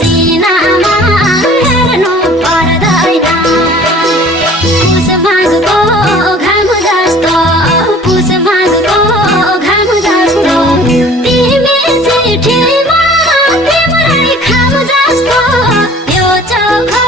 चिनामा हेर्नु पर्दैन पुस भाँजको घाम जस्तो पुस भाँजको घाम जस्तो तिमी चिठीमा तिम्रै खाम जस्तो यो चोखो